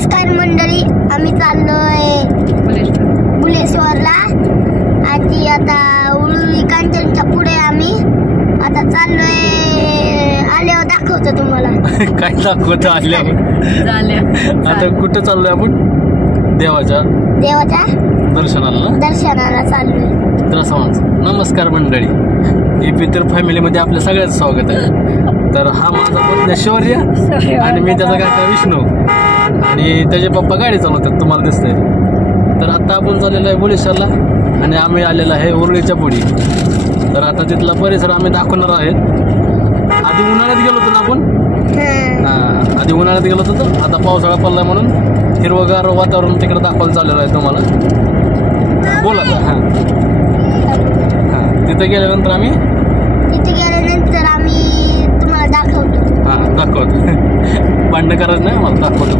नमस्कार मंडळी, आम्ही चाललोय बुलेश्वरला. आधी आता उळवी कांचनच्या पुढे आम्ही आता चाललोय. आल्यावर दाखवतो तुम्हाला. काय दाखवतो आल्यावर? आता कुठं चाललोय आपण? देवाच्या दर्शनाला चाललोय. तर असं नमस्कार मंडळी, इपितर फॅमिलीमध्ये आपल्या सगळ्याचं स्वागत आहे. तर हा माझा पत्नी शौर्य आणि मी त्याचा काका विष्णू आणि त्याचे पप्पा गाडी चालवतात, तुम्हाला दिसतंय. तर आता आपण चाललेलो आहे बुलेश्वरला आणि आम्ही आलेलो आहे उरळीच्या पुढी. तर आता तिथला परिसर आम्ही दाखवणार आहेत. आधी उन्हाळ्यात गेलो होतो ना आपण. आधी उन्हाळ्यात गेलो होतो, आता पावसाळा पडलाय म्हणून हिरवगार वातावरण तिकडे दाखवायला चाललेलं आहे तुम्हाला. बोला तर. तिथे गेल्यानंतर आम्ही तुम्हाला दाखवतो. दाखवतो. भांडण करायचं नाही, मला दाखवतो.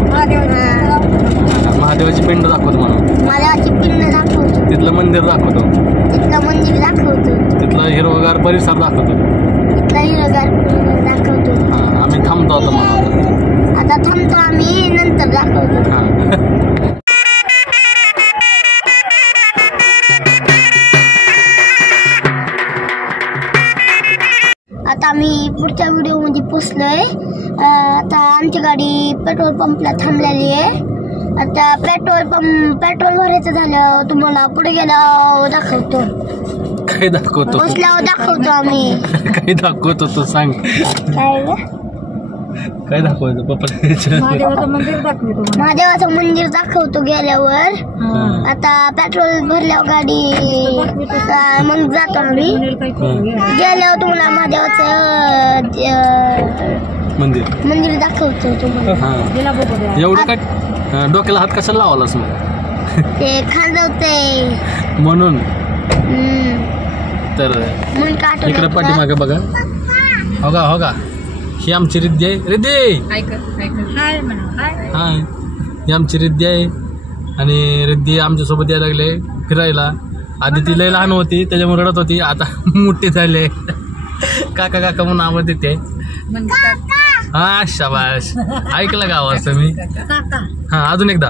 महादेवाची पिंड दाखवतो मला. महादेवाची पिंड दाखवतो. तिथलं मंदिर दाखवतो. तिथलं हिरवगार परिसर दाखवतो. आम्ही थांबतो आता. मला आता थांबतो आम्ही, नंतर दाखवतो. आता आम्ही पुढच्या व्हिडिओमध्ये पोचलोय. आता आमची गाडी पेट्रोल पंपला थांबलेली आहे. आता पेट्रोल भरायचं झालं तुम्हाला पुढे गेल्यावर दाखवतो. काय दाखवतो? पोचल्यावर दाखवतो आम्ही. काय दाखवतो तू सांग. काय दाखवतो पप्पा? महादेवाचं मंदिर दाखवतो गेल्यावर. आता पेट्रोल भरल्यावर गाडी मग जातो आम्ही. गेल्यावर तुम्हाला महादेवाचं मंदिर दाखवतो तुम्हाला. एवढं काय डोक्याला हात कशाला लावालास मग? ते खांदवते म्हणून. तर इकडे पाठीमागे बघा. हो का ही आमची रिद्धी आहे. हाय, ही आमची रिद्धी आहे आणि रिद्धी आमच्यासोबत यायला लागले फिरायला. आधी ती लय लहान होती त्याच्यामुळे रडत होती, आता मोठी झाले. काका म्हणून आवाज देते. हा शाबाश, ऐकलं का आवाज तुम्ही? हा अजून एकदा.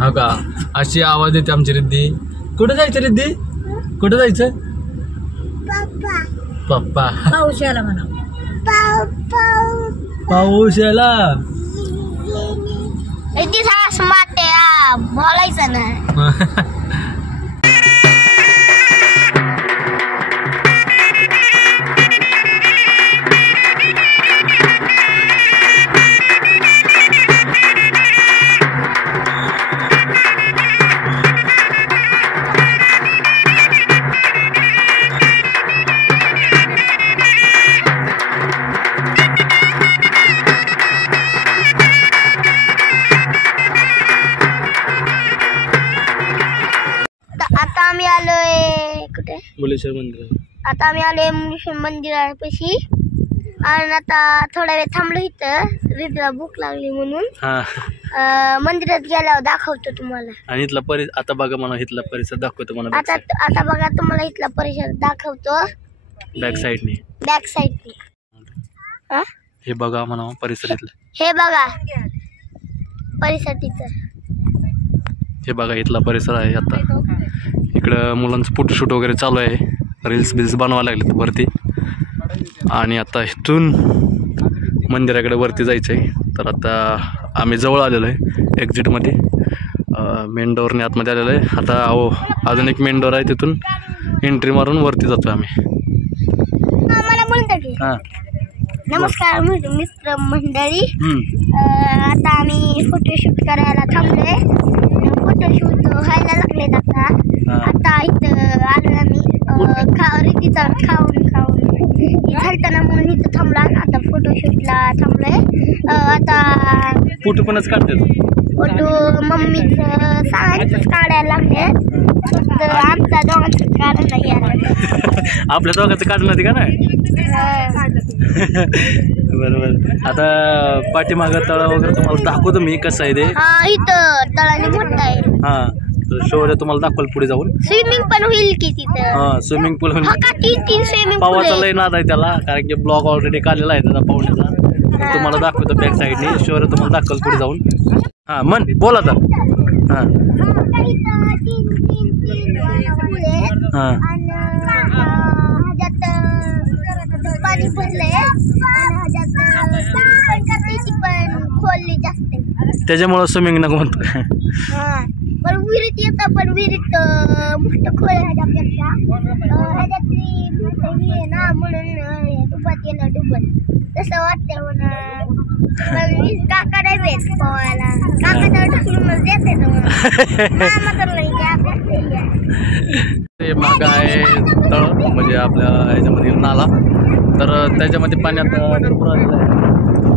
हो का, अशी आवाज देते आमची रिद्धी. कुठं जायचं रिद्धी? कुठं जायचं? पप्पा पाऊस याला. बोलायचं ना. आता आम्ही आलोय कुठे? बुलेश्वर मंदिर. आता आम्ही आलोय बुलेश्वर मंदिरापाशी आणि आता थोडा वेळ थांबलो इथं. रिद्दीला भूक लागली म्हणून. मंदिरात गेल्यावर दाखवतो तुम्हाला. आणि इथला आता बघा मला इथला परिसर दाखवतो मला. आता बघा तुम्हाला इथला परिसर दाखवतो. बॅक साईडने. हे बघा म्हणा परिसर इथला. हे बघा परिसर तिथं. हे बघा इथला परिसर आहे. आता इकडं मुलांचं फोटोशूट वगैरे चालू आहे. रील्स बनवायला लागले वरती. आणि आता इथून मंदिराकडे वरती जायचं आहे. तर आता आम्ही जवळ आलेलो आहे एक्झिटमध्ये. मेन डोअरने आतमध्ये आलेलो आहे. आता अजून एक मेन डोअर आहे, तिथून एंट्री मारून वरती जातो आम्ही. नमस्कार मित्र मंडळी. आता आम्ही फोटोशूट करायला थांबलोय. फोटोशूट व्हायला लागलेत आता इथं आलोय आम्ही. रिद्धीचा खाऊन घालताना म्हणून इथं थांबला. आता फोटोशूटला थांबलोय. आता फोटो कोणच काढतात? फोटो मम्मीचं सांगायचंच काढायला लागले. फक्त आमचा दोघांचं काढायला नाही. आपल्या दोघांचं काढलं नाही का नाही? बरोबर. आता पाठीमागं तळा वगैरे तुम्हाला दाखवतो मी कसं आहे ते. इथं तळाने मोठं आहे. तर शौर्य तुम्हाला दाखवल पुढे जाऊन. स्विमिंग पण होईल की तिथं? स्विमिंग पूल होईल. स्विमिंग पावाचा लय नाद आहे त्याला, कारण की ब्लॉग ऑलरेडी काढलेला आहे त्याचा पाहुण्याचा. तुम्हाला दाखवतो बॅक साईडने. शौर्य तुम्हाला दाखवल पुढे जाऊन. हां मन बोल आता. हां हां पाणी भरलंय पण खोलली जास्त त्याच्यामुळं स्विमिंग नको म्हणतो. पण विहिरीत येतं पण विहिरीत मोठं खोल आहे ह्याच्यापेक्षा ह्याच्यातली मोठं ही आहे ना म्हणून डुबत येणं डुबत तसं वाटतंय म्हणा. काका नाही भेट पोहायला काका ढकलूनच देते ते माग आहे तळ म्हणजे आपल्या ह्याच्यामध्ये नाला तर त्याच्यामध्ये पाणी आता भरपूर आलेलं आहे.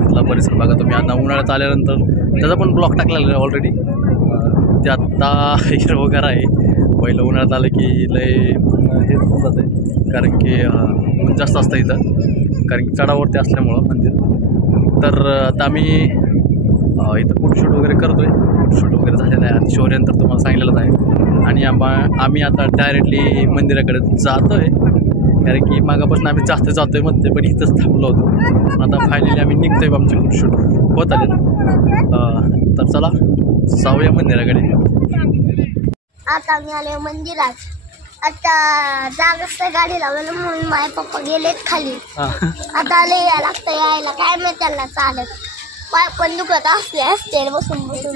इथला परिसर बघा तुम्ही. आता उन्हाळ्यात आल्यानंतर त्याचा पण ब्लॉक टाकलेला आहे ऑलरेडी. ते आत्ता हिरवगार आहे. पहिलं उन्हाळ्यात आलं की लय हेच होऊन जातं आहे कारण की ऊन जास्त असतं इथं कारण की चढावरती असल्यामुळं मंदिर. तर आता आम्ही इथं फोटोशूट वगैरे करतो आहे. फोटोशूट वगैरे झालेलं आहे. आता शौर्यानंतर तुम्हाला सांगितलेलंच आहे. आणि आम्ही आता डायरेक्टली मंदिराकडे जातो आहे कारण की मागापासून आम्ही जास्त जातो आहे म्हणते पण इथंच थांबलो होतो. आता फायनली आम्ही निघतो आहे. आमचे फोटोशूट होत आले. तर चला जाऊया मंदिराकडे. आता आम्ही आलो मंदिरात. आता जागा गाडी लावलेलं म्हणून माझे पप्पा गेलेत खाली. आता लय लागतं यायला काय माहिती त्यांना चालत पाय पण दुखत असते बसून बसून.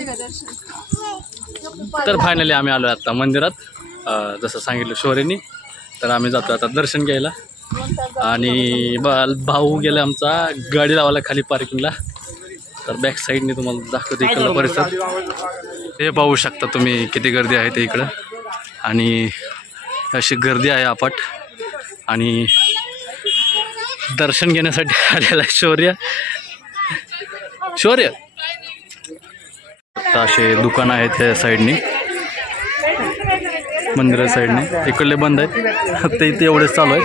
तर फायनली आम्ही आलो आता मंदिरात जसं सांगितलं शौर्यानी. तर आम्ही जातो आता दर्शन घ्यायला आणि भाऊ गेला आमचा गाडी लावायला खाली पार्किंगला. तर बॅक साईडने तुम्हाला दाखवतो इकडला परिसर. हे पाहू शकता तुम्ही किती गर्दी आहे ते इकडं. आणि अशी गर्दी आहे अफाट आणि दर्शन घेण्यासाठी आलेला शौर्य. आता असे दुकान आहेत त्या साईडने मंदिरा साईडने. इकडले बंद आहेत ते इथे एवढेच चालू आहे.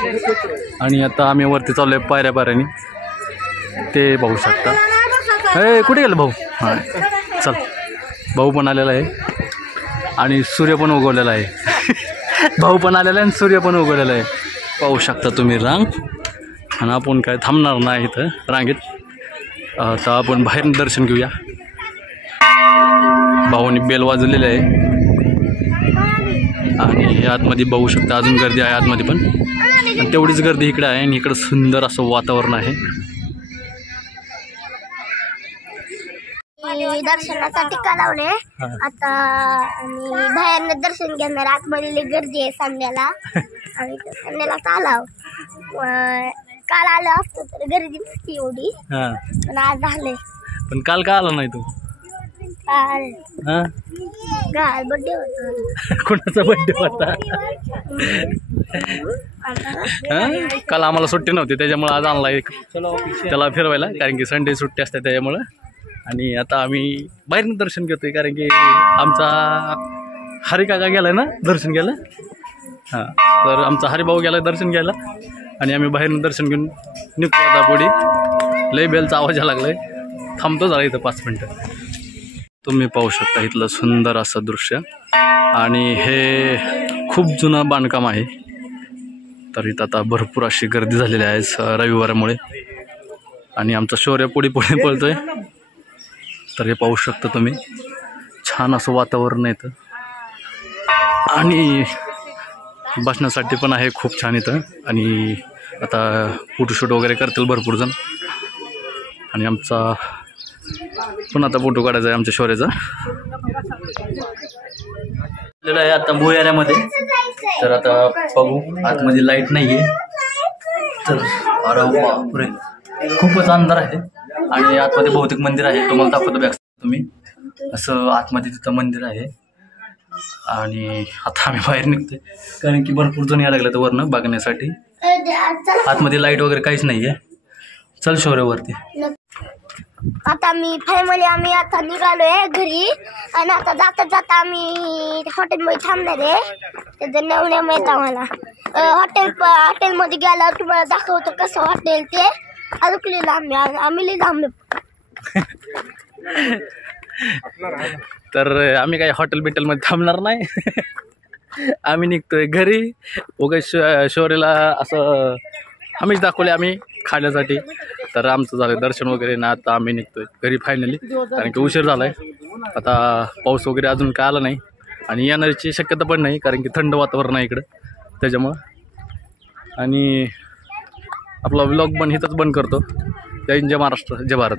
आणि आता आम्ही वरती चालू आहे पायऱ्याने ते पाहू शकता. हे कुठे गेलं भाऊ. हां चल भाऊ पण आलेला आहे आणि सूर्य पण उगवलेला आहे. भाऊ पण आलेला आहे आणि सूर्य पण उगवलेला आहे. पाहू शकता तुम्ही रांग. आणि आपण काय थांबणार नाही इथं रांगेत. आता आपण बाहेर दर्शन घेऊया. भाऊनी बेल वाजवलेले आहे आणि आतमध्ये बघू शकता अजून गर्दी आहे आतमध्ये पण. आणि तेवढीच गर्दी इकडे आहे आणि इकडं सुंदर असं वातावरण आहे. दर्शनाचा टिक्का लावले. आता आम्ही बाहेर दर्शन घेणार. आतमध्ये गर्दी आहे संध्याला आणि संध्याला चालाव. काल आलं असतं तर गर्दी नसती एवढी पण आज झालंय. पण काल का आला नाही तू. काल बर्थडे होता. कोणाचा बर्थडे होता. काल आम्हाला सुट्टी नव्हती त्याच्यामुळे आज आणला एक त्याला फिरवायला कारण की संडे सुट्टी असते त्याच्यामुळं. आणि आता आम्ही बाहेरनं दर्शन घेतोय कारण की आमचा हरी काका गेलाय ना दर्शन घ्यायला. हां तर आमचा हरिभाऊ गेलाय दर्शन घ्यायला आणि आम्ही बाहेरनं दर्शन घेऊन निघतो आता पुढे. लय बेलचा आवाज यायला लागलाय. थांबतो जरा इथं 5 मिनटं. तुम्ही पाहू शकता इथलं सुंदर असं दृश्य. आणि हे खूप जुनं बांधकाम आहे. तर इथं आता भरपूर अशी गर्दी झालेली आहे रविवारामुळे. आणि आमचा शौर्य पुढे पुढे पळतोय. तर हे पाहू शकता तुम्ही. छान असं वातावरण आहे इथं आणि बसण्यासाठी पण आहे खूप छान इथं. आणि आता फोटोशूट वगैरे करतील भरपूर जण. आणि आमचा पण आता फोटो काढायचा आहे आमच्या शौर्याचा. आहे आता भुयाऱ्यामध्ये. तर आता बघू आतमध्ये लाईट नाही आहे. तर अरे बापरे खूपच अंधार आहे. आणि आतमध्ये बहुतेक मंदिर आहे. तुम्हाला दाखवतो बॅक तुम्ही असं आतमध्ये तिथं मंदिर आहे. आणि आता आम्ही बाहेर निघतोय कारण की भरपूर जण यायला लागले तर वरनं बघण्यासाठी. आतमध्ये लाईट वगैरे काहीच नाही आहे. चल शौर्यावरती. आता आम्ही आता निघालोय घरी. आणि आता जाता जाता आम्ही हॉटेलमध्ये थांबणार आहे. त्याचं नवण्या माहीत आम्हाला. हॉटेलमध्ये गेल्यावर तुम्हाला दाखवतो कसं हॉटेल ते. अडकलेलं आम्ही लई थांबलो. तर आम्ही काही हॉटेल बिटेलमध्ये थांबणार नाही. आम्ही निघतोय घरी. उगाच शौर्याला असं आम्हीच दाखवले आम्ही खाण्यासाठी. तर आमचं झालं दर्शन वगैरे ना. आता आम्ही निघतोय घरी फायनली कारण की उशीर झालाय. आता पाऊस वगैरे अजून काय आला नाही आणि येण्याची शक्यता पण नाही, कारण की थंड वातावरण आहे इकडं त्याच्यामुळं. आणि आपला व्लॉग पण इथंच बंद करतो. जय हिंद, जय महाराष्ट्र, जय भारत.